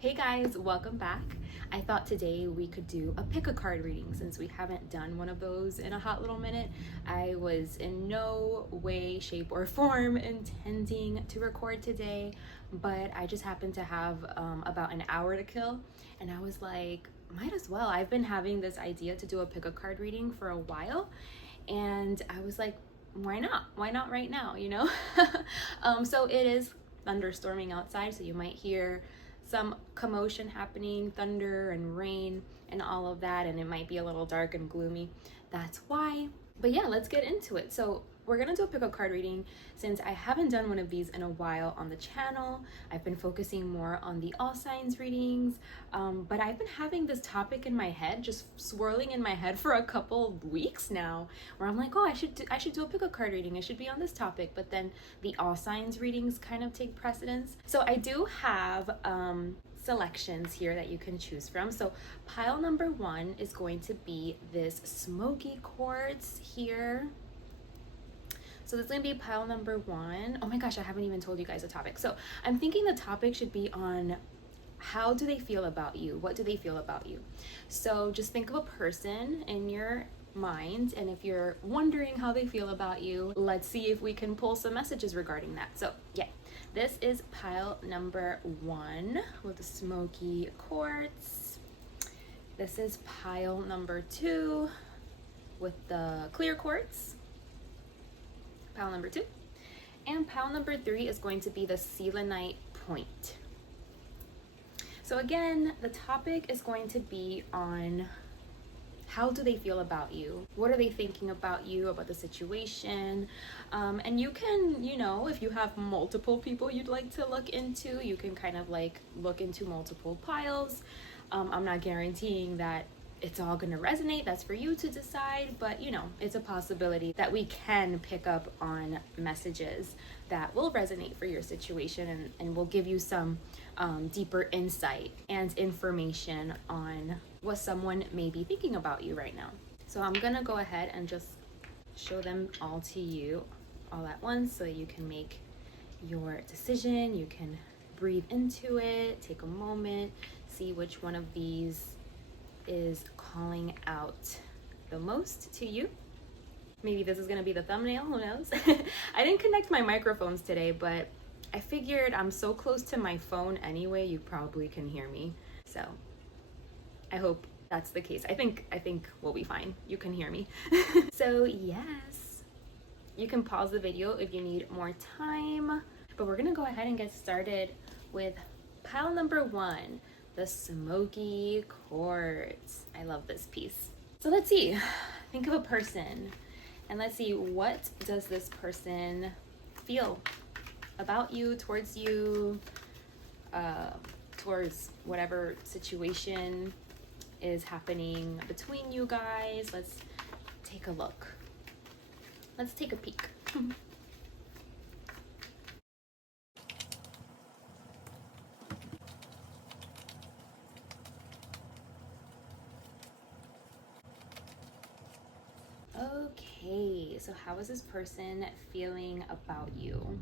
Hey guys, welcome back. I thought today we could do a pick a card reading since we haven't done one of those in a hot little minute. I was in no way, shape, or form intending to record today, but I just happened to have about an hour to kill, and I was like, might as well. I've been having this idea to do a pick a card reading for a while, and I was like, why not? Why not right now, you know? So it is thunderstorming outside, so you might hear some commotion happening, thunder and rain and all of that, and it might be a little dark and gloomy. That's why. But yeah, let's get into it. So we're gonna do a pick a card reading since I haven't done one of these in a while on the channel. I've been focusing more on the all signs readings, but I've been having this topic in my head, just swirling in my head for a couple of weeks now, where I'm like, oh, I should do a pick a card reading. I should be on this topic, but then the all signs readings kind of take precedence. So I do have selections here that you can choose from. So pile number 1 is going to be this Smokey quartz here. So this is going to be pile number 1. Oh my gosh, I haven't even told you guys the topic. So I'm thinking the topic should be on how do they feel about you? What do they feel about you? So just think of a person in your mind, and if you're wondering how they feel about you, let's see if we can pull some messages regarding that. So yeah, this is pile number 1 with the Smoky quartz. This is pile number 2 with the clear quartz. Pile number 2. And pile number 3 is going to be the Selenite point. So again, the topic is going to be on how do they feel about you? What are they thinking about you, about the situation? And you can, you know, if you have multiple people you'd like to look into, you can kind of like look into multiple piles. I'm not guaranteeing that it's all going to resonate. That's for you to decide, but you know, it's a possibility that we can pick up on messages that will resonate for your situation and will give you some deeper insight and information on what someone may be thinking about you right now. So I'm gonna go ahead and just show them all to you all at once so that you can make your decision. You can breathe into it, take a moment, see which one of these is calling out the most to you. Maybe this is gonna be the thumbnail, who knows? I didn't connect my microphones today, but I figured I'm so close to my phone anyway, you probably can hear me. So I hope that's the case. I think we'll be fine. You can hear me. So yes, you can pause the video if you need more time, but we're gonna go ahead and get started with pile number 1. The Smoky quartz. I love this piece. So let's see, think of a person and let's see, what does this person feel about you, towards you, towards whatever situation is happening between you guys. Let's take a look. Let's take a peek. Okay, so how is this person feeling about you?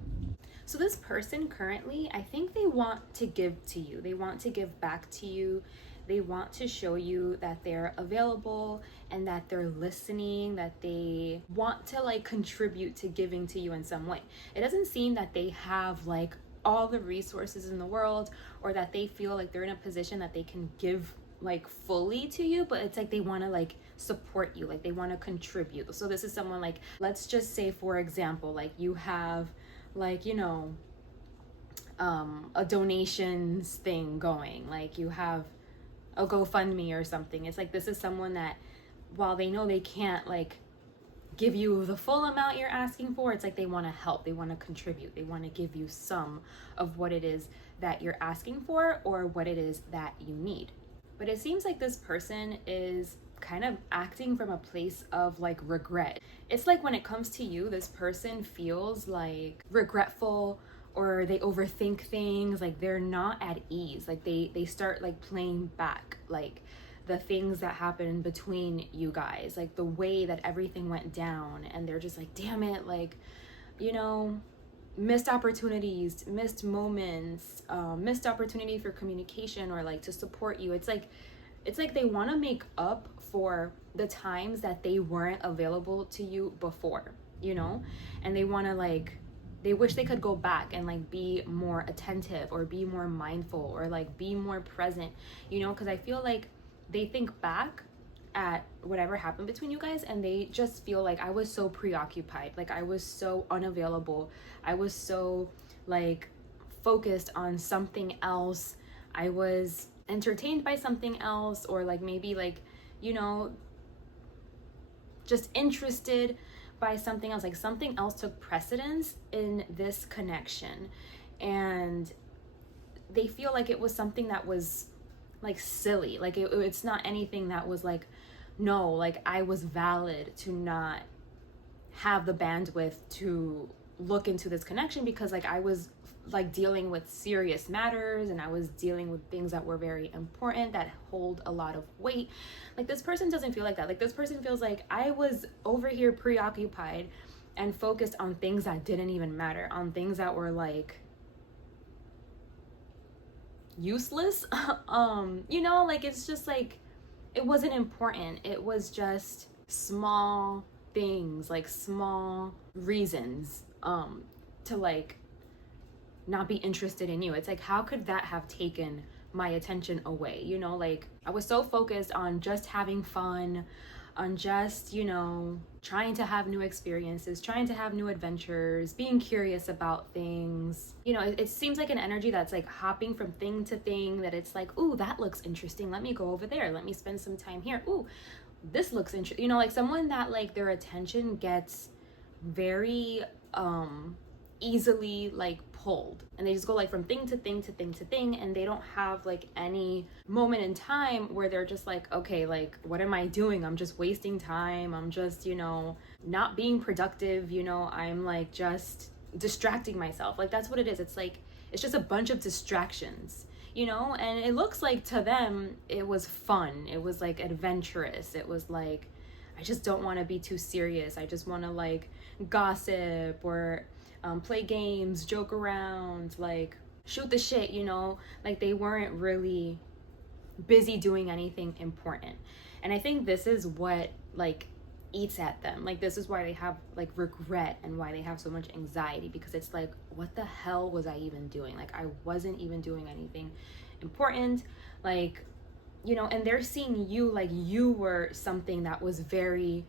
So this person currently, I think they want to give to you. They want to give back to you. They want to show you that they're available and that they're listening, that they want to like contribute to giving to you in some way. It doesn't seem that they have like all the resources in the world, or that they feel like they're in a position that they can give like fully to you, but it's like they want to like support you, like they want to contribute. So this is someone like, let's just say for example, like you have like, you know, a donations thing going, like you have a GoFundMe or something. It's like this is someone that, while they know they can't like give you the full amount you're asking for, it's like they want to help, they want to contribute, they want to give you some of what it is that you're asking for or what it is that you need. But it seems like this person is kind of acting from a place of like regret. It's like when it comes to you, this person feels like regretful, or they overthink things, like they're not at ease, like they start like playing back like the things that happened between you guys, like the way that everything went down, and they're just like, damn it, like, you know, missed opportunities, missed moments, missed opportunity for communication or like to support you. It's like they want to make up for the times that they weren't available to you before, you know? And they want to like, they wish they could go back and like be more attentive or be more mindful or like be more present, you know? Because I feel like they think back at whatever happened between you guys and they just feel like I was so preoccupied, like I was so unavailable, I was so like focused on something else, I was entertained by something else, or like maybe like, you know, just interested by something else, like something else took precedence in this connection, and they feel like it was something that was like silly, like it's not anything that was like, no, like I was valid to not have the bandwidth to look into this connection because like I was like dealing with serious matters and I was dealing with things that were very important that hold a lot of weight. Like this person doesn't feel like that. Like this person feels like I was over here preoccupied and focused on things that didn't even matter, on things that were like useless. You know, like it's just like it wasn't important. It was just small things, like small reasons to like not be interested in you. It's like, how could that have taken my attention away? You know, like I was so focused on just having fun, on just, you know, trying to have new experiences, trying to have new adventures, being curious about things. You know, it seems like an energy that's like hopping from thing to thing, that it's like, ooh, that looks interesting. Let me go over there. Let me spend some time here. Ooh, this looks interesting. You know, like someone that like their attention gets very easily like pulled, and they just go like from thing to thing to thing to thing, and they don't have like any moment in time where they're just like, okay, like what am I doing? I'm just wasting time. I'm just, you know, not being productive, you know, I'm like just distracting myself. Like that's what it is. It's like it's just a bunch of distractions, you know, and it looks like to them it was fun, it was like adventurous, it was like I just don't want to be too serious, I just want to like gossip or play games, joke around, like shoot the shit, you know, like they weren't really busy doing anything important. And I think this is what like eats at them. Like this is why they have like regret and why they have so much anxiety, because it's like, what the hell was I even doing? Like I wasn't even doing anything important, like, you know, and they're seeing you like you were something that was very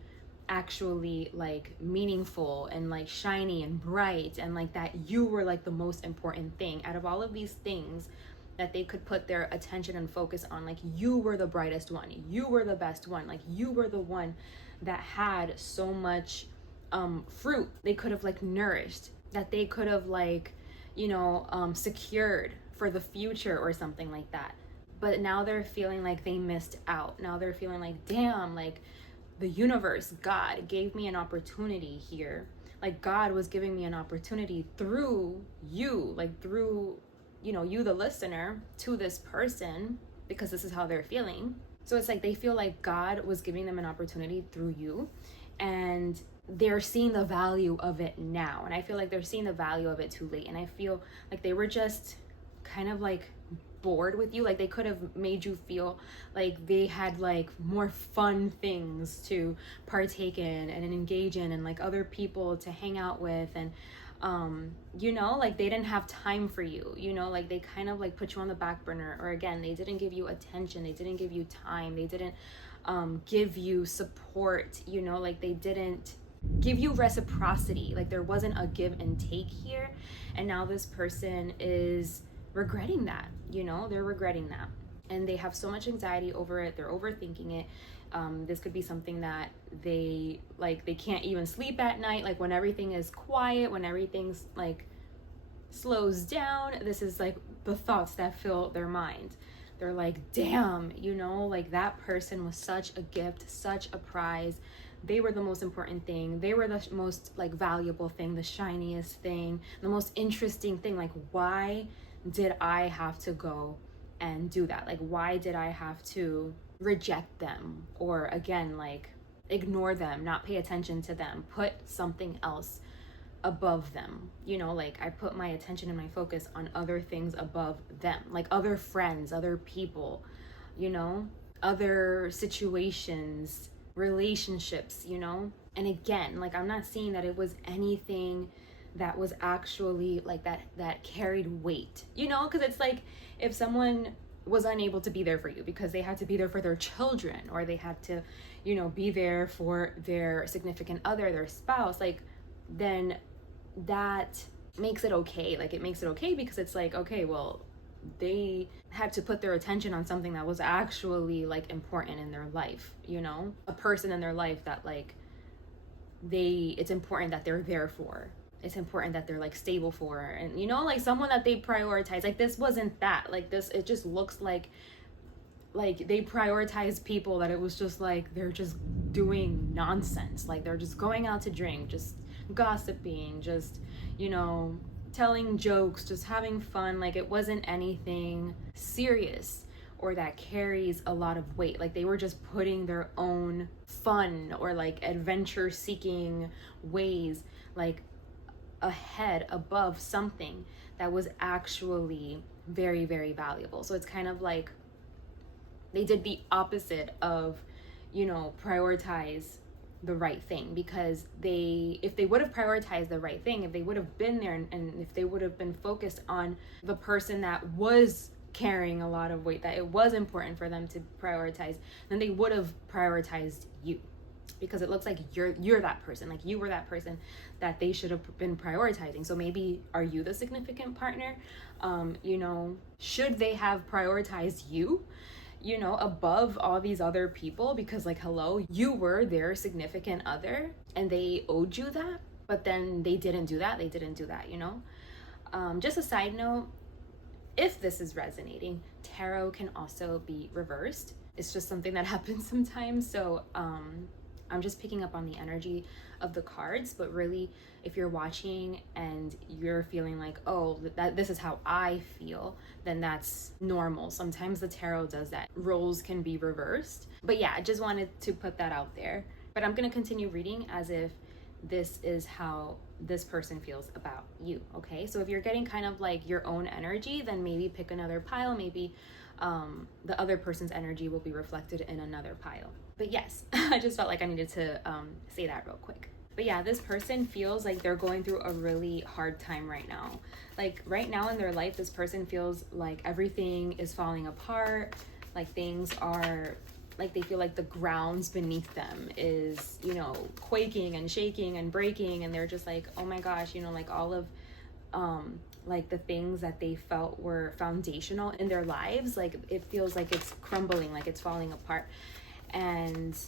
actually like meaningful and like shiny and bright, and like that you were like the most important thing out of all of these things that they could put their attention and focus on. Like you were the brightest one, you were the best one, like you were the one that had so much fruit they could have like nourished, that they could have like, you know, secured for the future or something like that. But now they're feeling like they missed out. Now they're feeling like, damn, like the universe, God gave me an opportunity here. Like God was giving me an opportunity through you, like through, you know, you the listener, to this person, because this is how they're feeling. So it's like they feel like God was giving them an opportunity through you, and they're seeing the value of it now. And I feel like they're seeing the value of it too late. And I feel like they were just kind of like bored with you. Like they could have made you feel like they had like more fun things to partake in and engage in, and like other people to hang out with, and you know, like they didn't have time for you, you know, like they kind of like put you on the back burner, or again, they didn't give you attention, they didn't give you time, they didn't give you support, you know, like they didn't give you reciprocity. Like there wasn't a give and take here, and now this person is regretting that, you know, they're regretting that, and they have so much anxiety over it, they're overthinking it. This could be something that they like, they can't even sleep at night, like when everything is quiet, when everything's like slows down, this is like the thoughts that fill their mind. They're like, damn, you know, like that person was such a gift, such a prize, they were the most important thing, they were the most like valuable thing, the shiniest thing, the most interesting thing. Like why did I have to go and do that? Like why did I have to reject them, or again like ignore them, not pay attention to them, put something else above them, you know, like I put my attention and my focus on other things above them, like other friends, other people, you know, other situations, relationships, you know. And again, like I'm not seeing that it was anything that was actually like that carried weight, you know, because it's like if someone was unable to be there for you because they had to be there for their children, or they had to, you know, be there for their significant other, their spouse, like then that makes it okay. Like it makes it okay because it's like, okay, well, they had to put their attention on something that was actually like important in their life, you know, a person in their life that like it's important that they're there for, it's important that they're like stable for, and you know, like someone that they prioritize. Like this wasn't that, like this, it just looks like they prioritize people that it was just like they're just doing nonsense, like they're just going out to drink, just gossiping, just, you know, telling jokes, just having fun. Like it wasn't anything serious or that carries a lot of weight. Like they were just putting their own fun or like adventure seeking ways like ahead, above something that was actually very, very valuable. So it's kind of like they did the opposite of, you know, prioritize the right thing, because if they would have prioritized the right thing, if they would have been there and if they would have been focused on the person that was carrying a lot of weight, that it was important for them to prioritize, then they would have prioritized you, because it looks like you're that person, like you were that person that they should have been prioritizing. So maybe are you the significant partner? You know, should they have prioritized you, you know, above all these other people? Because like, hello, you were their significant other and they owed you that, but then they didn't do that, you know. Just a side note, if this is resonating, tarot can also be reversed. It's just something that happens sometimes. So I'm just picking up on the energy of the cards, but really if you're watching and you're feeling like, oh, that this is how I feel, then that's normal. Sometimes the tarot does that. Roles can be reversed. But yeah, I just wanted to put that out there. But I'm going to continue reading as if this is how this person feels about you, okay? So if you're getting kind of like your own energy, then maybe pick another pile. Maybe the other person's energy will be reflected in another pile. But yes, I just felt like I needed to say that real quick. But yeah, this person feels like they're going through a really hard time right now. Like right now in their life, this person feels like everything is falling apart. Like things are, like they feel like the grounds beneath them is, you know, quaking and shaking and breaking. And they're just like, oh my gosh, you know, like all of like the things that they felt were foundational in their lives, like it feels like it's crumbling, like it's falling apart. And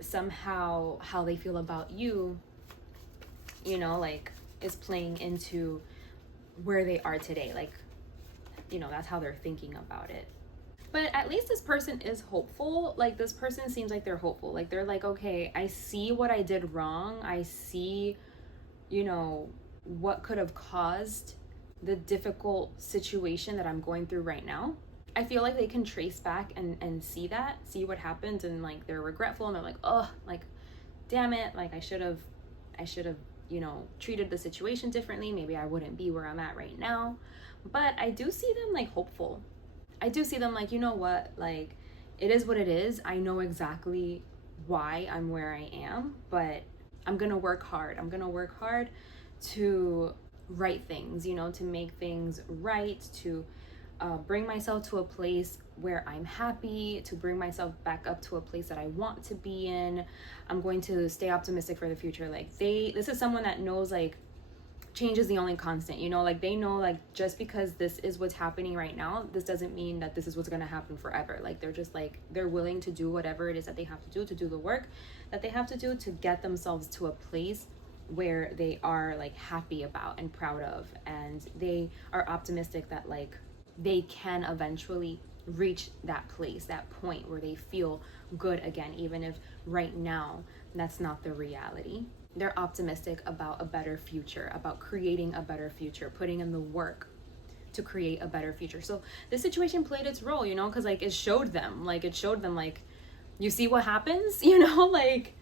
somehow how they feel about you, you know, like is playing into where they are today. Like, you know, that's how they're thinking about it. But at least this person is hopeful. Like this person seems like they're hopeful. Like they're like, okay, I see what I did wrong. I see, you know, what could have caused the difficult situation that I'm going through right now. I feel like they can trace back and see what happened, and like they're regretful and they're like, oh, like damn it, like I should have, you know, treated the situation differently. Maybe I wouldn't be where I'm at right now. But I do see them like hopeful. I do see them like, you know what, like it is what it is. I know exactly why I'm where I am, but I'm gonna work hard. I'm gonna work hard to right things, you know, to make things right, to bring myself to a place where I'm happy, to bring myself back up to a place that I want to be in. I'm going to stay optimistic for the future. Like this is someone that knows like change is the only constant, you know, like they know like just because this is what's happening right now, this doesn't mean that this is what's going to happen forever. Like they're just like, they're willing to do whatever it is that they have to do the work that they have to do to get themselves to a place where they are like happy about and proud of, and they are optimistic that like they can eventually reach that place, that point where they feel good again, even if right now that's not the reality. They're optimistic about a better future, about creating a better future, putting in the work to create a better future. So this situation played its role, you know, because like it showed them like, you see what happens, you know, like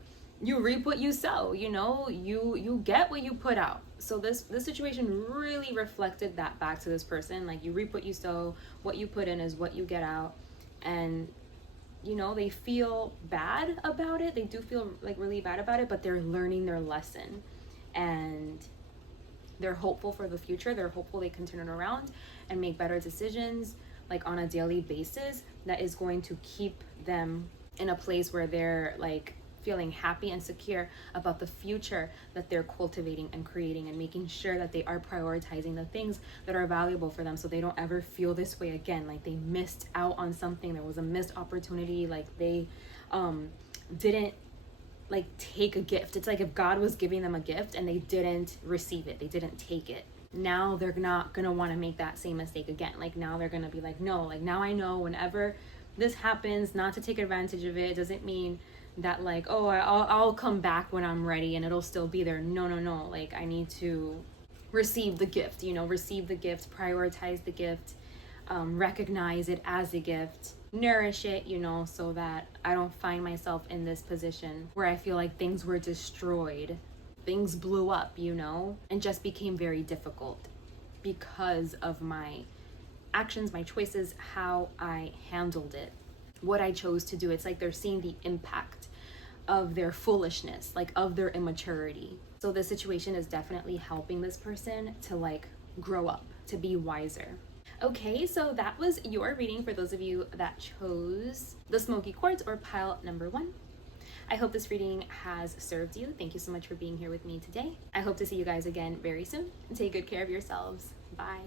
you reap what you sow, you know, you get what you put out. So this situation really reflected that back to this person. Like, you reap what you sow, what you put in is what you get out. And you know, they feel bad about it. They do feel like really bad about it, but they're learning their lesson, and they're hopeful for the future. They're hopeful they can turn it around and make better decisions, like on a daily basis, that is going to keep them in a place where they're like feeling happy and secure about the future that they're cultivating and creating, and making sure that they are prioritizing the things that are valuable for them, so they don't ever feel this way again, like they missed out on something, there was a missed opportunity, like they didn't like take a gift. It's like if God was giving them a gift and they didn't receive it, they didn't take it. Now they're not gonna want to make that same mistake again. Like now they're gonna be like, no, like now I know whenever this happens, not to take advantage of it. It doesn't mean that like, oh, I'll come back when I'm ready and it'll still be there. No, like I need to receive the gift, you know, receive the gift, prioritize the gift, recognize it as a gift, nourish it, you know, so that I don't find myself in this position where I feel like things were destroyed, things blew up, you know, and just became very difficult because of my actions, my choices, how I handled it, what I chose to do. It's like they're seeing the impact of their foolishness, like of their immaturity. So this situation is definitely helping this person to like grow up, to be wiser. Okay, so that was your reading for those of you that chose the Smokey Quartz or pile number 1. I hope this reading has served you. Thank you so much for being here with me today. I hope to see you guys again very soon. Take good care of yourselves. Bye.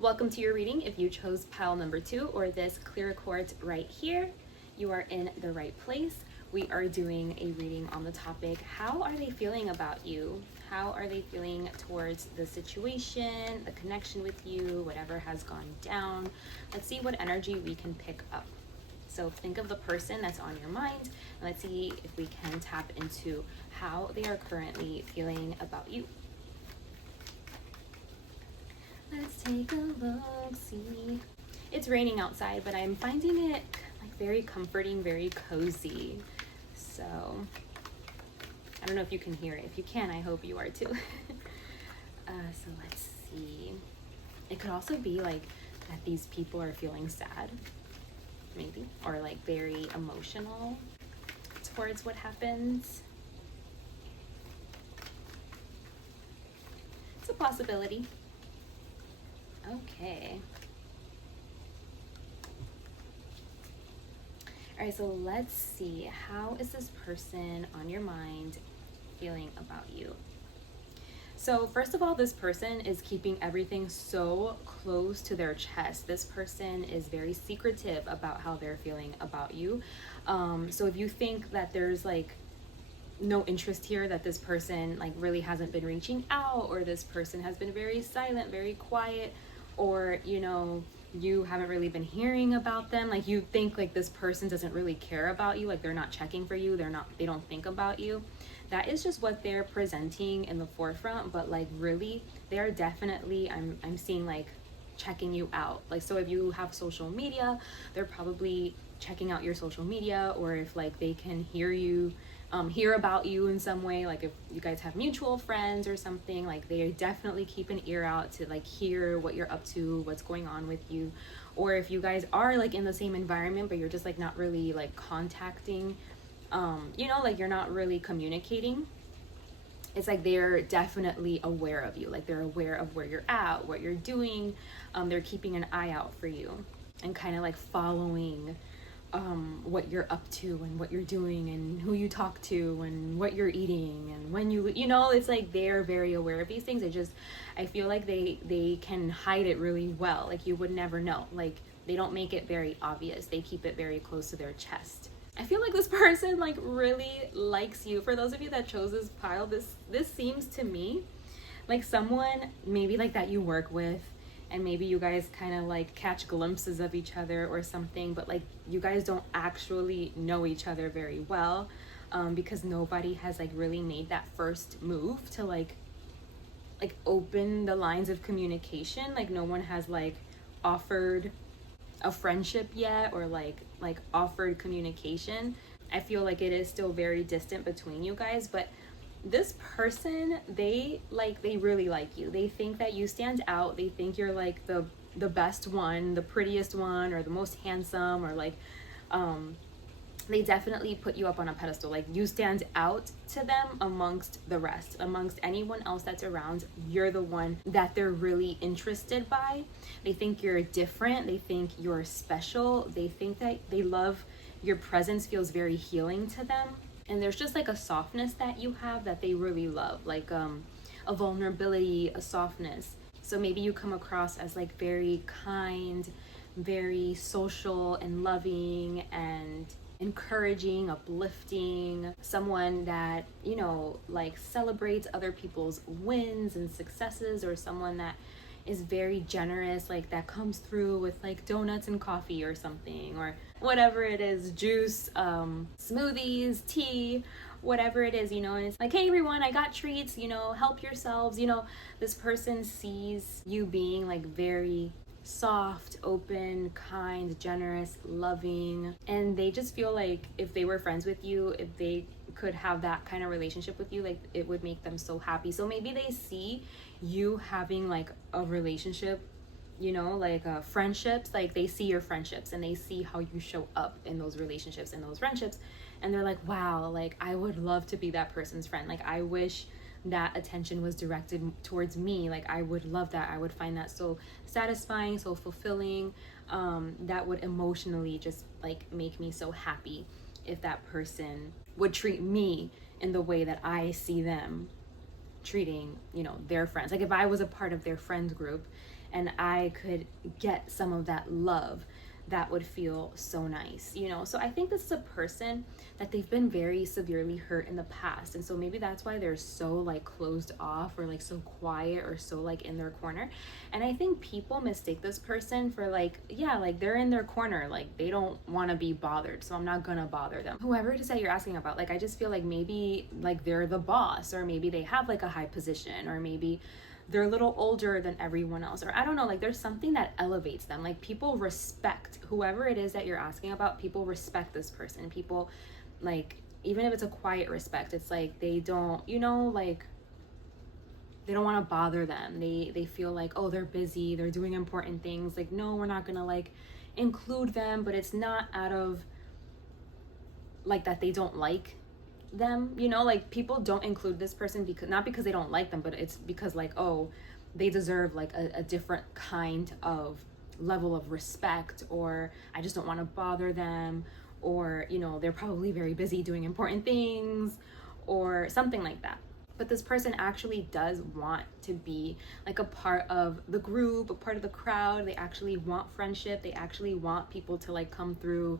Welcome to your reading. If you chose pile number 2 or this clear quartz right here, you are in the right place. We are doing a reading on the topic, how are they feeling about you? How are they feeling towards the situation, the connection with you, whatever has gone down? Let's see what energy we can pick up. So think of the person that's on your mind, and let's see if we can tap into how they are currently feeling about you. Let's take a look, see. It's raining outside, but I'm finding it like very comforting, very cozy. So I don't know if you can hear it. If you can, I hope you are too. So let's see. It could also be like that these people are feeling sad, maybe, or like very emotional towards what happens. It's a possibility. Okay. All right, so let's see. How is this person on your mind feeling about you? So first of all, this person is keeping everything so close to their chest. This person is very secretive about how they're feeling about you. So if you think that there's like no interest here, that this person like really hasn't been reaching out, or this person has been very silent, very quiet, or you know, you haven't really been hearing about them, like you think like this person doesn't really care about you, like they're not checking for you, they don't think about you, that is just what they're presenting in the forefront. But like really, they are definitely, I'm seeing like checking you out. Like, so if you have social media, they're probably checking out your social media, or if like they can hear you, hear about you in some way, like if you guys have mutual friends or something, like they definitely keep an ear out to like hear what you're up to, what's going on with you. Or if you guys are like in the same environment, but you're just like not really like contacting, you know, like you're not really communicating, it's like they're definitely aware of you, like they're aware of where you're at, what you're doing. They're keeping an eye out for you and kind of like following what you're up to and what you're doing and who you talk to and what you're eating and when you know, it's like they're very aware of these things. I feel like they can hide it really well. Like you would never know. Like they don't make it very obvious. They keep it very close to their chest. I feel like this person like really likes you. For those of you that chose this pile, this seems to me like someone maybe like that you work with, and maybe you guys kind of like catch glimpses of each other or something, but like you guys don't actually know each other very well, because nobody has like really made that first move to like open the lines of communication. Like no one has like offered a friendship yet, or like offered communication. I feel like it is still very distant between you guys, but this person, they really like you. They think that you stand out. They think you're like the best one, the prettiest one, or the most handsome, or like they definitely put you up on a pedestal. Like, you stand out to them amongst the rest, amongst anyone else that's around. You're the one that they're really interested by. They think you're different. They think you're special. They think that they love your presence, feels very healing to them. And there's just like a softness that you have that they really love, like a vulnerability, a softness. So maybe you come across as like very kind, very social and loving and encouraging, uplifting, someone that, you know, like celebrates other people's wins and successes, or someone that is very generous, like that comes through with like donuts and coffee or something, or whatever it is, juice, smoothies, tea, whatever it is, you know. And it's like, hey everyone, I got treats, you know, help yourselves. You know, this person sees you being like very soft, open, kind, generous, loving, and they just feel like if they were friends with you, if they could have that kind of relationship with you, like it would make them so happy. So maybe they see you having like a relationship, you know, like friendships, like they see your friendships and they see how you show up in those relationships and those friendships, and they're like, wow, like I would love to be that person's friend. Like I wish that attention was directed towards me. Like I would love that. I would find that so satisfying, so fulfilling. That would emotionally just like make me so happy if that person would treat me in the way that I see them treating, you know, their friends. Like if I was a part of their friend group and I could get some of that love, that would feel so nice, you know. So I think this is a person that they've been very severely hurt in the past, and so maybe that's why they're so like closed off, or like so quiet, or so like in their corner. And I think people mistake this person for like, yeah, like they're in their corner, like they don't want to be bothered, so I'm not gonna bother them. Whoever it is that you're asking about, like I just feel like maybe like they're the boss, or maybe they have like a high position, or maybe they're a little older than everyone else, or I don't know, like there's something that elevates them. Like people respect whoever it is that you're asking about. People respect this person. People, like, even if it's a quiet respect, it's like they don't, you know, like they don't want to bother them. They feel like, oh, they're busy, they're doing important things, like no, we're not gonna like include them. But it's not out of like that they don't like them, you know. Like people don't include this person because not because they don't like them, but it's because like, oh, they deserve like a different kind of level of respect, or I just don't want to bother them, or you know, they're probably very busy doing important things, or something like that. But this person actually does want to be like a part of the group, a part of the crowd. They actually want friendship. They actually want people to like come through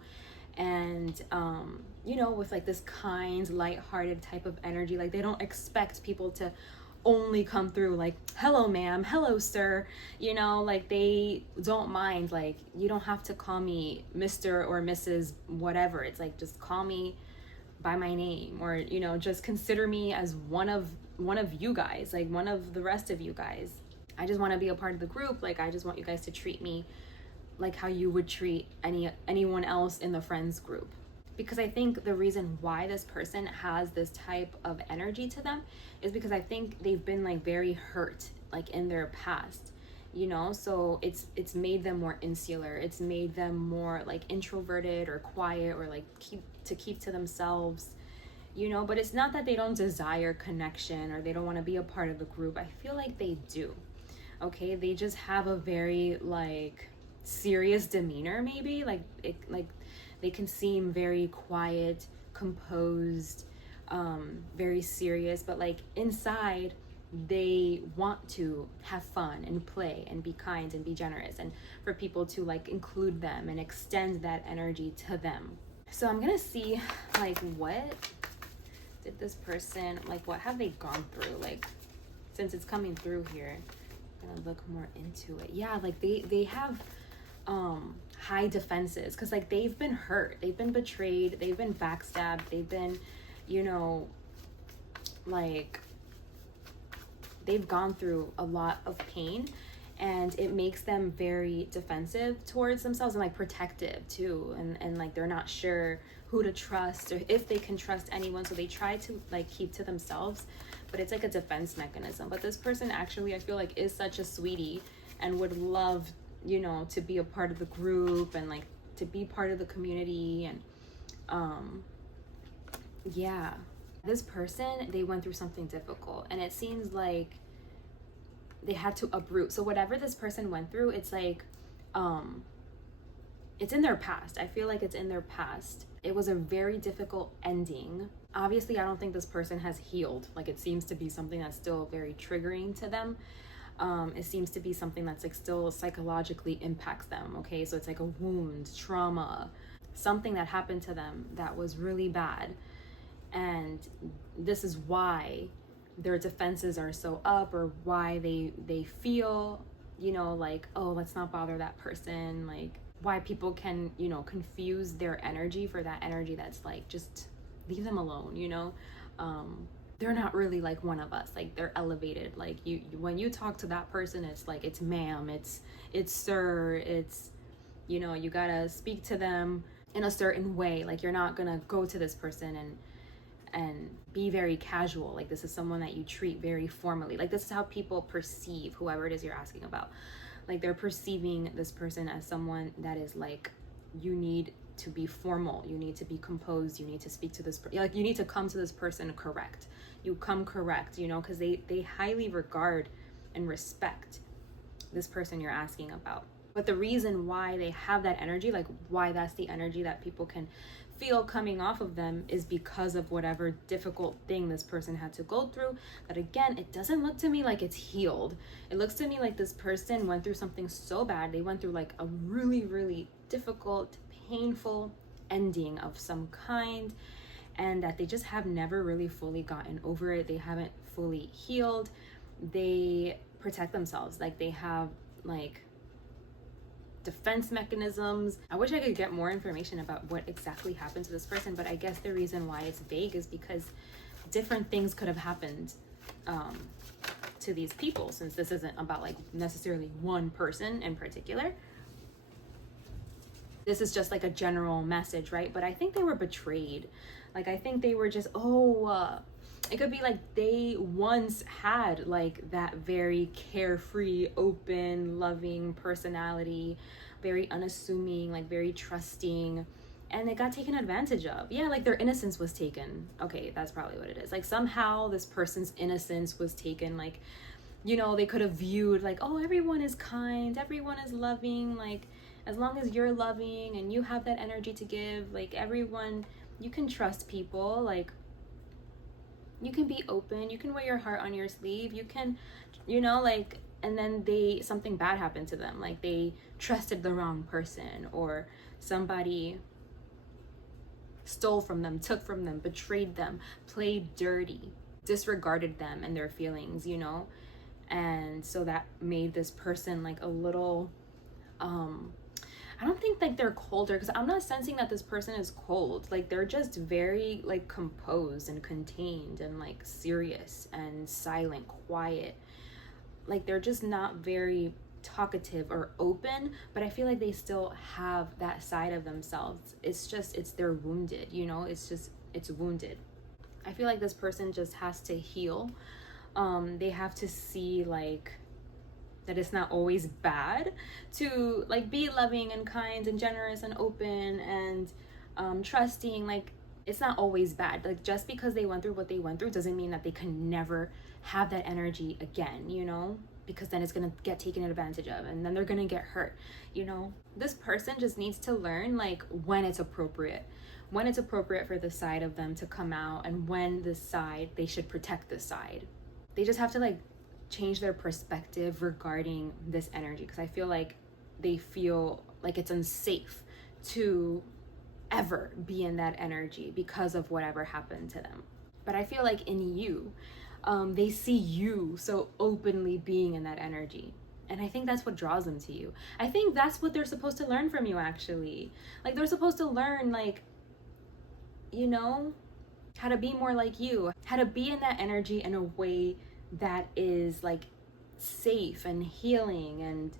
and you know, with like this kind, light-hearted type of energy. Like they don't expect people to only come through like, hello ma'am, hello sir, you know. Like they don't mind, like you don't have to call me Mr. or Mrs. whatever. It's like, just call me by my name, or you know, just consider me as one of you guys, like one of the rest of you guys. I just want to be a part of the group. Like I just want you guys to treat me like how you would treat anyone else in the friends group. Because I think the reason why this person has this type of energy to them is because I think they've been like very hurt like in their past, you know. So it's made them more insular. It's made them more like introverted or quiet, or like keep to themselves, you know. But it's not that they don't desire connection or they don't want to be a part of the group. I feel like they do. Okay, they just have a very like serious demeanor, maybe like they can seem very quiet, composed, very serious, but like inside they want to have fun and play and be kind and be generous, and for people to like include them and extend that energy to them. So I'm gonna see like, what did this person, like what have they gone through, like since it's coming through here. I'm gonna look more into it. Yeah, like they have high defenses, because like they've been hurt, they've been betrayed, they've been backstabbed, they've been, you know, like they've gone through a lot of pain, and it makes them very defensive towards themselves and like protective too, and like they're not sure who to trust or if they can trust anyone, so they try to like keep to themselves, but it's like a defense mechanism. But this person actually, I feel like, is such a sweetie and would love, you know, to be a part of the group and like to be part of the community. And yeah, this person, they went through something difficult, and it seems like they had to uproot. So whatever this person went through, it's like it's in their past. I feel like it's in their past. It was a very difficult ending. Obviously, I don't think this person has healed. Like, it seems to be something that's still very triggering to them. It seems to be something that's like still psychologically impacts them. Okay, so it's like a wound, trauma, something that happened to them that was really bad, and this is why their defenses are so up, or why they feel, you know, like, oh, let's not bother that person. Like, why people can, you know, confuse their energy for that energy that's like, just leave them alone, you know. They're not really like one of us. Like, they're elevated. Like, you when you talk to that person, it's like, it's ma'am, it's sir, it's, you know, you gotta speak to them in a certain way. Like, you're not gonna go to this person and be very casual. Like, this is someone that you treat very formally. Like, this is how people perceive whoever it is you're asking about. Like, they're perceiving this person as someone that is like, you need to be formal, you need to be composed, you need to speak to this like, you need to come to this person correct. You come correct, you know, because they highly regard and respect this person you're asking about. But the reason why they have that energy, like why that's the energy that people can feel coming off of them, is because of whatever difficult thing this person had to go through. That, again, it doesn't look to me like it's healed. It looks to me like this person went through something so bad. They went through like a really, really difficult, painful ending of some kind, and that they just have never really fully gotten over it. They haven't fully healed. They protect themselves. Like, they have like defense mechanisms. I wish I could get more information about what exactly happened to this person, but I guess the reason why it's vague is because different things could have happened to these people, since this isn't about like necessarily one person in particular. This is just like a general message, right? But I think they were betrayed. Like, I think they were just, it could be like they once had like that very carefree, open, loving personality, very unassuming, like very trusting, and they got taken advantage of. Yeah, like their innocence was taken. Okay, that's probably what it is. Like, somehow this person's innocence was taken. Like, you know, they could have viewed like, oh, everyone is kind, everyone is loving, like, as long as you're loving and you have that energy to give, like, everyone, you can trust people, like, you can be open, you can wear your heart on your sleeve, you can, you know, like, and then something bad happened to them. Like, they trusted the wrong person, or somebody stole from them, took from them, betrayed them, played dirty, disregarded them and their feelings, you know. And so that made this person like a little, I don't think like they're colder, because I'm not sensing that this person is cold. Like, they're just very like composed and contained and like serious and silent, quiet. Like, they're just not very talkative or open, but I feel like they still have that side of themselves. It's just, they're wounded, you know. It's wounded. I feel like this person just has to heal. They have to see like that it's not always bad to like be loving and kind and generous and open and trusting. Like, it's not always bad. Like, just because they went through what they went through doesn't mean that they can never have that energy again, you know, because then it's gonna get taken advantage of and then they're gonna get hurt, you know. This person just needs to learn like when it's appropriate for the side of them to come out, and when this side, they should protect this side. They just have to like change their perspective regarding this energy, because I feel like they feel like it's unsafe to ever be in that energy because of whatever happened to them. But I feel like in you, they see you so openly being in that energy, and I think that's what draws them to you. I think that's what they're supposed to learn from you, actually. Like, they're supposed to learn, like, you know, how to be more like you, how to be in that energy in a way that is like safe and healing, and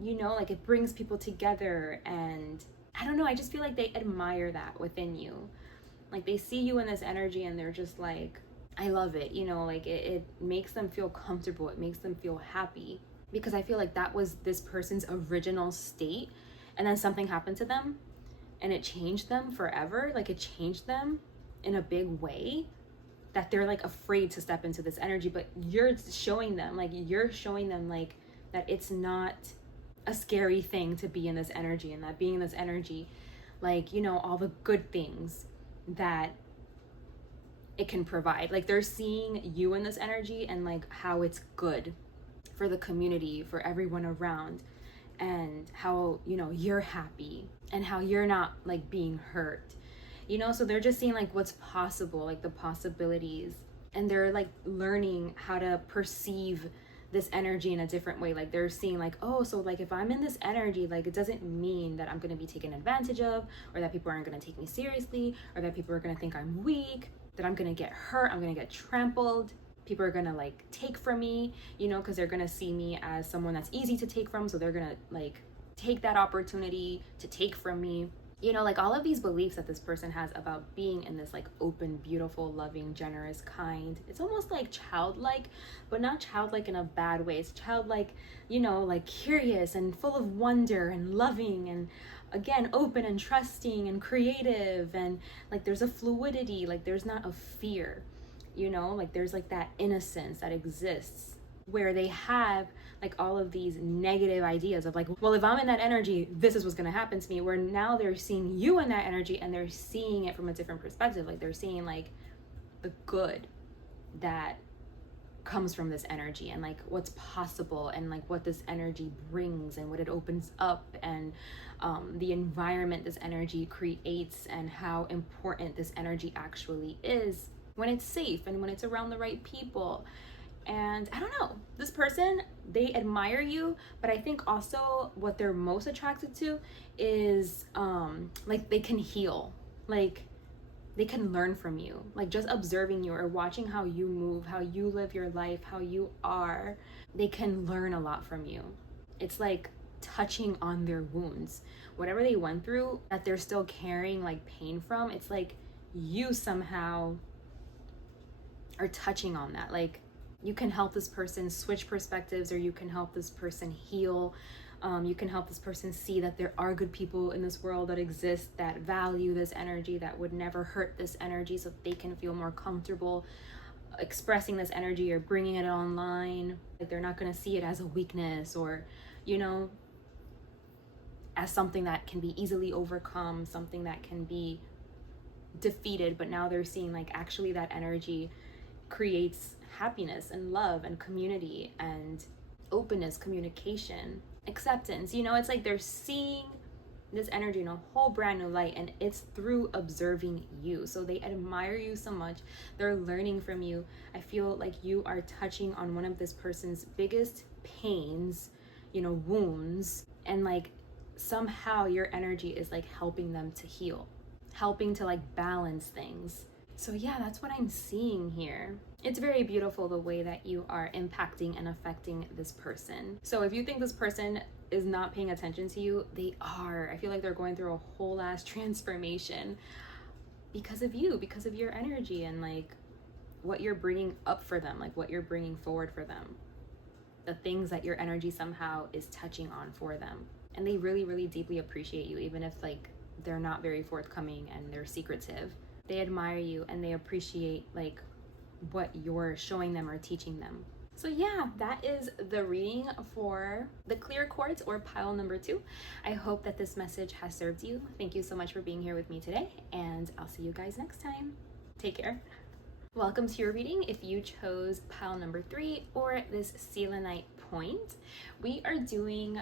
you know, like it brings people together. And I don't know, I just feel like they admire that within you. Like they see you in this energy and they're just like, I love it, you know, like it makes them feel comfortable, it makes them feel happy, because I feel like that was this person's original state, and then something happened to them and it changed them forever. Like it changed them in a big way, that they're like afraid to step into this energy. But you're showing them like that it's not a scary thing to be in this energy, and that being in this energy, like, you know, all the good things that it can provide. Like they're seeing you in this energy and like how it's good for the community, for everyone around, and how, you know, you're happy and how you're not like being hurt, you know. So they're just seeing like what's possible, like the possibilities, and they're like learning how to perceive this energy in a different way. Like they're seeing like, oh, so like if I'm in this energy, like it doesn't mean that I'm going to be taken advantage of, or that people aren't going to take me seriously, or that people are going to think I'm weak, that I'm going to get hurt, I'm going to get trampled, people are going to like take from me, you know, because they're going to see me as someone that's easy to take from, so they're going to like take that opportunity to take from me. You know, like all of these beliefs that this person has about being in this like open, beautiful, loving, generous, kind. It's almost like childlike, but not childlike in a bad way. It's childlike, you know, like curious and full of wonder and loving, and again, open and trusting and creative. And like there's a fluidity, like there's not a fear, you know, like there's like that innocence that exists, where they have like all of these negative ideas of like, well, if I'm in that energy, this is what's going to happen to me. Where now they're seeing you in that energy and they're seeing it from a different perspective. Like they're seeing like the good that comes from this energy, and like what's possible, and like what this energy brings, and what it opens up, and the environment this energy creates, and how important this energy actually is when it's safe and when it's around the right people. And I don't know, this person, they admire you, but I think also what they're most attracted to is like they can heal, like they can learn from you, like just observing you or watching how you move, how you live your life, how you are. They can learn a lot from you. It's like touching on their wounds, whatever they went through that they're still carrying like pain from. It's like you somehow are touching on that. Like you can help this person switch perspectives, or you can help this person heal. You can help this person see that there are good people in this world that exist, that value this energy, that would never hurt this energy, so they can feel more comfortable expressing this energy or bringing it online. Like they're not going to see it as a weakness, or, you know, as something that can be easily overcome, something that can be defeated. But now they're seeing like actually that energy creates happiness and love and community and openness, communication, acceptance. You know, it's like they're seeing this energy in a whole brand new light, and it's through observing you. So they admire you so much, they're learning from you. I feel like you are touching on one of this person's biggest pains, you know, wounds, and like somehow your energy is like helping them to heal, helping to like balance things. So yeah, that's what I'm seeing here. It's very beautiful the way that you are impacting and affecting this person. So if you think this person is not paying attention to you, they are. I feel like they're going through a whole ass transformation because of you, because of your energy, and like what you're bringing up for them, like what you're bringing forward for them, the things that your energy somehow is touching on for them. And they really, really deeply appreciate you, even if like they're not very forthcoming and they're secretive. They admire you and they appreciate like what you're showing them or teaching them. So yeah, that is the reading for the clear quartz, or pile number 2. I hope that this message has served you. Thank you so much for being here with me today, and I'll see you guys next time. Take care. Welcome to your reading. If you chose pile number 3 or this selenite point, we are doing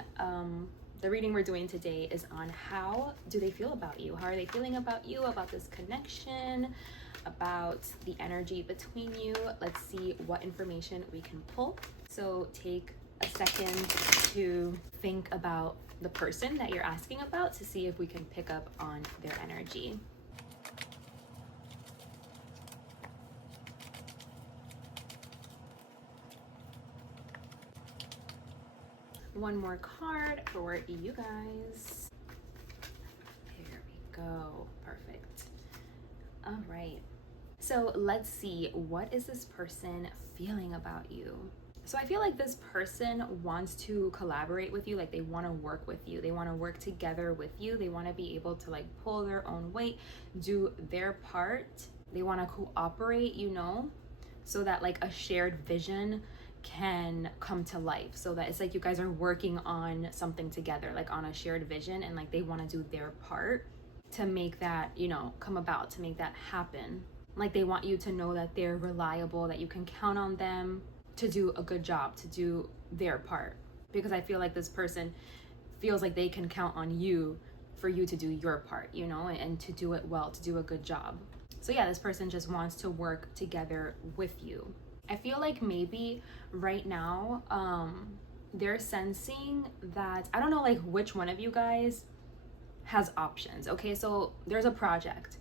the reading we're doing today is on how do they feel about you? How are they feeling about you, about this connection, about the energy between you? Let's see what information we can pull. So take a second to think about the person that you're asking about to see if we can pick up on their energy. one more card for you guys. There we go. Perfect. All right. So let's see, what is this person feeling about you? So I feel like this person wants to collaborate with you, like they want to work with you. They want to work together with you. They want to be able to like pull their own weight, do their part. They want to cooperate, you know, so that like a shared vision can come to life. So that it's like you guys are working on something together, like on a shared vision, and like they want to do their part to make that, you know, come about, to make that happen. Like they want you to know that they're reliable, that you can count on them to do a good job, to do their part. Because I feel like this person feels like they can count on you for you to do your part, you know, and to do it well, to do a good job. So yeah, this person just wants to work together with you. I feel like maybe right now, they're sensing that, I don't know like which one of you guys has options. Okay, so there's a project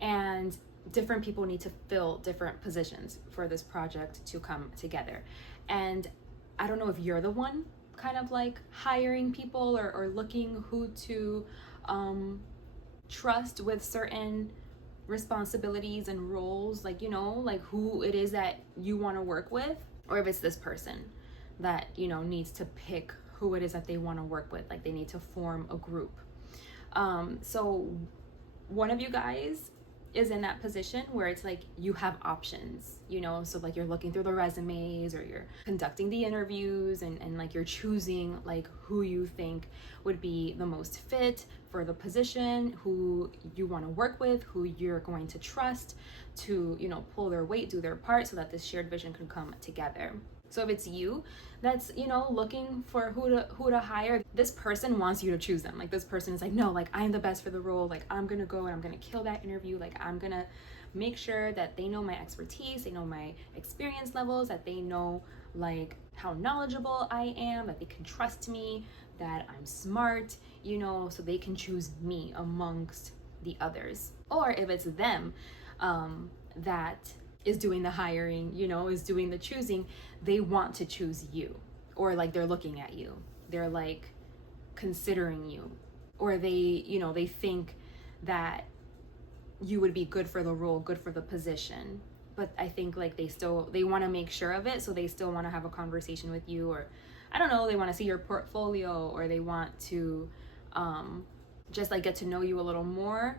and different people need to fill different positions for this project to come together. And I don't know if you're the one kind of like hiring people or looking who to trust with certain responsibilities and roles, like, you know, like who it is that you want to work with, or if it's this person that, you know, needs to pick who it is that they want to work with, like they need to form a group. So one of you guys is in that position where it's like you have options, you know, so like you're looking through the resumes or you're conducting the interviews and like you're choosing like who you think would be the most fit for the position, who you want to work with, who you're going to trust to, you know, pull their weight, do their part so that this shared vision can come together. So if it's you that's, you know, looking for who to hire, this person wants you to choose them. Like this person is like, no, like I'm the best for the role. Like I'm gonna go and I'm gonna kill that interview. Like I'm gonna make sure that they know my expertise, they know my experience levels, that they know like how knowledgeable I am, that they can trust me, that I'm smart, you know, so they can choose me amongst the others. Or if it's them that is doing the hiring, you know, is doing the choosing, they want to choose you, or like they're looking at you, they're like considering you, or they, you know, they think that you would be good for the role, good for the position. But I think like they want to make sure of it, so they still want to have a conversation with you, or I don't know, they want to see your portfolio, or they want to just like get to know you a little more,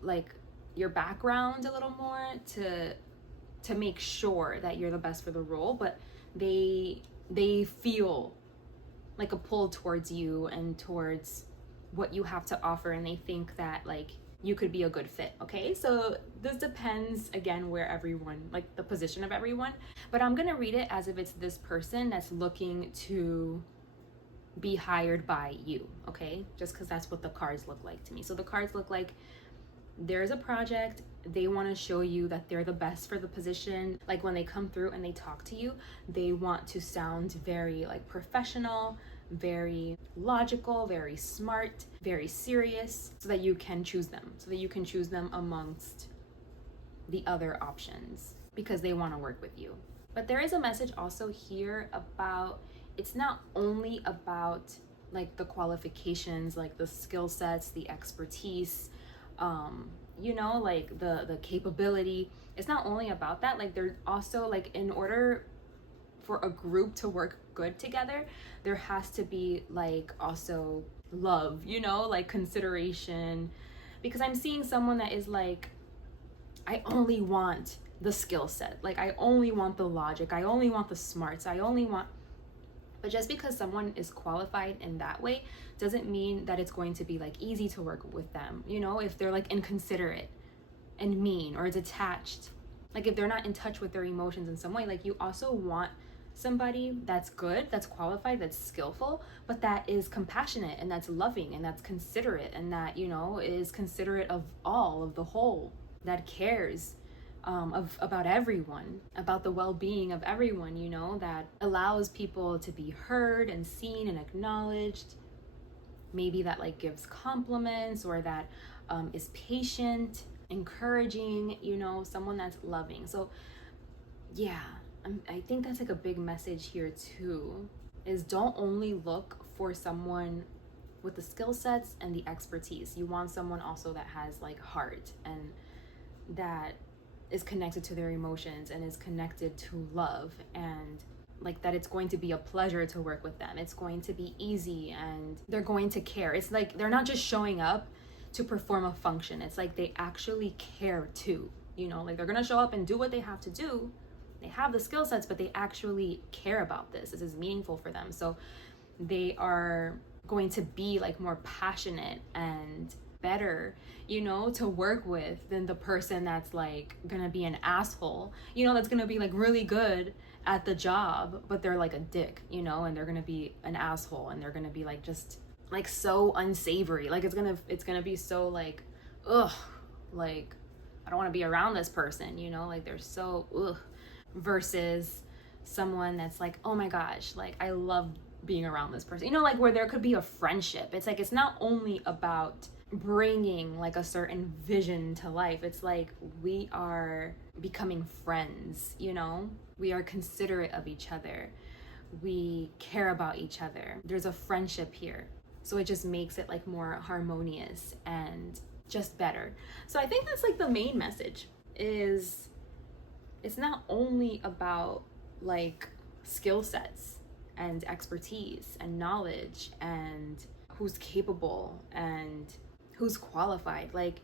like your background a little more, to make sure that you're the best for the role. But they feel like a pull towards you and towards what you have to offer, and they think that like you could be a good fit. Okay, so this depends again where everyone, like the position of everyone, but I'm gonna read it as if it's this person that's looking to be hired by you. Okay, just because that's what the cards look like to me. So the cards look like there's a project, they want to show you that they're the best for the position. Like when they come through and they talk to you, they want to sound very like professional, very logical, very smart, very serious, so that you can choose them, so that you can choose them amongst the other options, because they want to work with you. But there is a message also here about, it's not only about like the qualifications, like the skill sets, the expertise, you know, like the capability. It's not only about that. Like there's also like, in order for a group to work good together, there has to be like also love, you know, like consideration. Because I'm seeing someone that is like, I only want the skill set, like I only want the logic, I only want the smarts, I only want. But just because someone is qualified in that way doesn't mean that it's going to be like easy to work with them. You know, if they're like inconsiderate and mean or detached, like if they're not in touch with their emotions in some way, like you also want somebody that's good, that's qualified, that's skillful, but that is compassionate and that's loving and that's considerate, and that, you know, is considerate of all, of the whole, that cares about everyone, about the well-being of everyone, you know, that allows people to be heard and seen and acknowledged. Maybe that like gives compliments, or that is patient, encouraging, you know, someone that's loving. So yeah, I think that's like a big message here too. is don't only look for someone with the skill sets and the expertise. You want someone also that has like heart and that is connected to their emotions and is connected to love, and like that it's going to be a pleasure to work with them. It's going to be easy and they're going to care. It's like they're not just showing up to perform a function. It's like they actually care too. You know, like they're gonna show up and do what they have to do. They have the skill sets, but they actually care about this. This is meaningful for them. So they are going to be like more passionate and better, you know, to work with than the person that's like gonna be an asshole, you know, that's gonna be like really good at the job, but they're like a dick, you know, and they're gonna be an asshole and they're gonna be like just like so unsavory. Like it's gonna be so like, ugh, like I don't want to be around this person, you know, like they're so ugh, versus someone that's like, oh my gosh, like I love being around this person, you know, like where there could be a friendship. It's like it's not only about bringing like a certain vision to life. It's like we are becoming friends, you know, we are considerate of each other, we care about each other, there's a friendship here. So it just makes it like more harmonious and just better. So I think that's like the main message, is it's not only about like skill sets and expertise and knowledge and who's capable and who's qualified. Like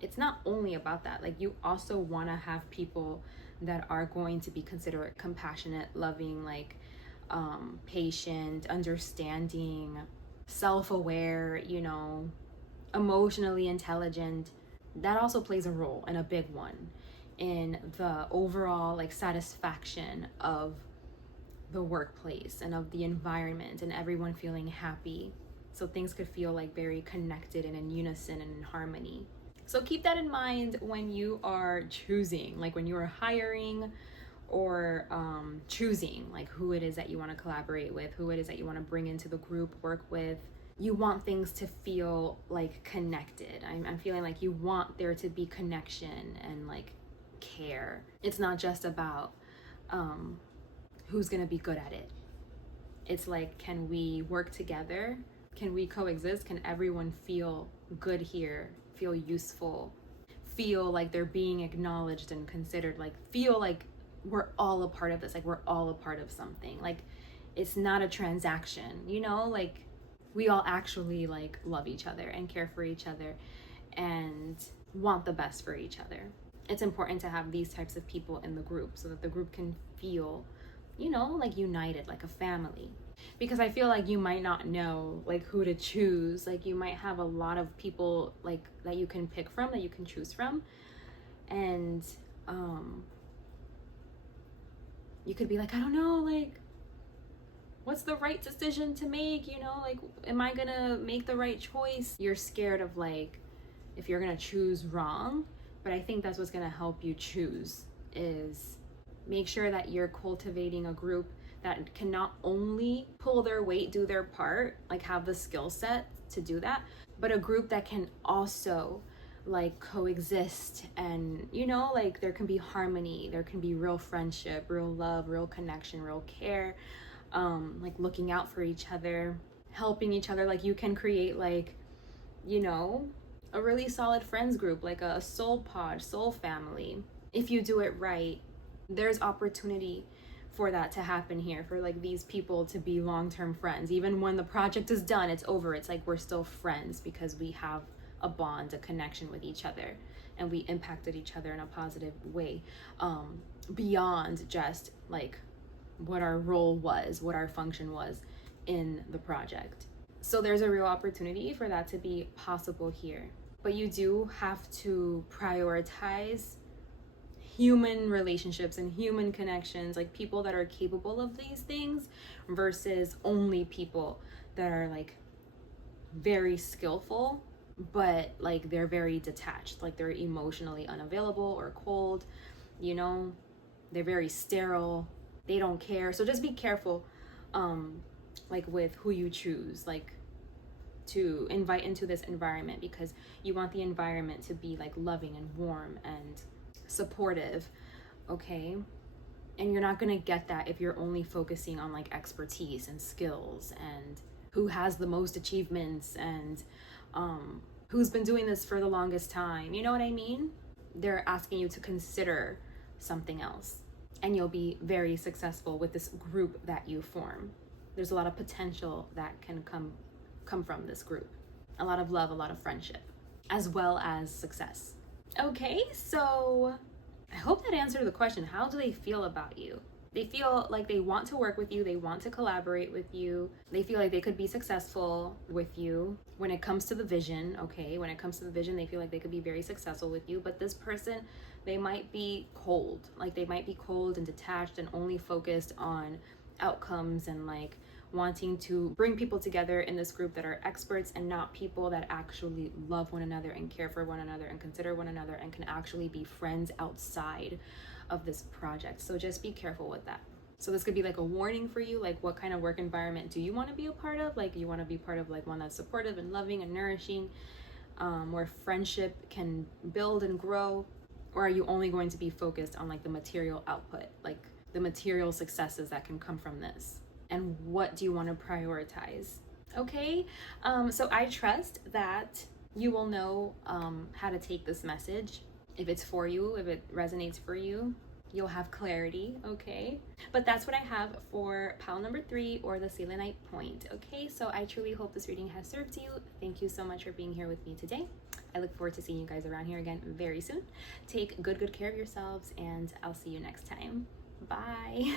it's not only about that. Like you also want to have people that are going to be considerate, compassionate, loving, like patient, understanding, self-aware, you know, emotionally intelligent. That also plays a role, and a big one, in the overall like satisfaction of the workplace and of the environment and everyone feeling happy. So things could feel like very connected and in unison and in harmony. So keep that in mind when you are choosing, like when you are hiring or choosing like who it is that you want to collaborate with, who it is that you want to bring into the group, work with. You want things to feel like connected. I'm feeling like you want there to be connection and like care. It's not just about who's gonna be good at it. It's like, can we work together? Can we coexist? Can everyone feel good here, feel useful, feel like they're being acknowledged and considered, like feel like we're all a part of this, like we're all a part of something. Like it's not a transaction, you know, like we all actually like love each other and care for each other and want the best for each other. It's important to have these types of people in the group so that the group can feel, you know, like united, like a family. Because I feel like you might not know like who to choose. Like you might have a lot of people like that you can pick from, that you can choose from. And you could be like, I don't know, like what's the right decision to make, you know, like am I gonna make the right choice? You're scared of like if you're gonna choose wrong. But I think that's what's gonna help you choose, is make sure that you're cultivating a group that can not only pull their weight, do their part, like have the skill set to do that, but a group that can also like coexist and, you know, like there can be harmony, there can be real friendship, real love, real connection, real care, like looking out for each other, helping each other. Like you can create like, you know, a really solid friends group, like a soul pod, soul family. If you do it right, there's opportunity for that to happen here, for like these people to be long-term friends. Even when the project is done, it's over, it's like we're still friends because we have a bond, a connection with each other, and we impacted each other in a positive way, beyond just like what our role was, what our function was in the project. So there's a real opportunity for that to be possible here. But you do have to prioritize human relationships and human connections, like people that are capable of these things versus only people that are like very skillful, but like they're very detached, like they're emotionally unavailable or cold, you know, they're very sterile, they don't care. So just be careful like with who you choose like to invite into this environment, because you want the environment to be like loving and warm and supportive, okay? And you're not going to get that if you're only focusing on like expertise and skills and who has the most achievements and who's been doing this for the longest time. You know what I mean? They're asking you to consider something else, and you'll be very successful with this group that you form. There's a lot of potential that can come from this group. A lot of love, a lot of friendship, as well as success. Okay, so I hope that answered the question. How do they feel about you? They feel like they want to work with you, they want to collaborate with you, they feel like they could be successful with you when it comes to the vision, okay? When it comes to the vision, they feel like they could be very successful with you, but this person, they might be cold. Like they might be cold and detached and only focused on outcomes and like wanting to bring people together in this group that are experts and not people that actually love one another and care for one another and consider one another and can actually be friends outside of this project. So just be careful with that. So this could be like a warning for you, like what kind of work environment do you want to be a part of? Like you want to be part of like one that's supportive and loving and nourishing, where friendship can build and grow, or are you only going to be focused on like the material output, like the material successes that can come from this? And what do you want to prioritize? Okay, so I trust that you will know how to take this message. If it's for you, if it resonates for you, you'll have clarity, okay? But that's what I have for pile number 3, or the Selenite point, okay? So I truly hope this reading has served you. Thank you so much for being here with me today. I look forward to seeing you guys around here again very soon. Take good care of yourselves, and I'll see you next time. Bye.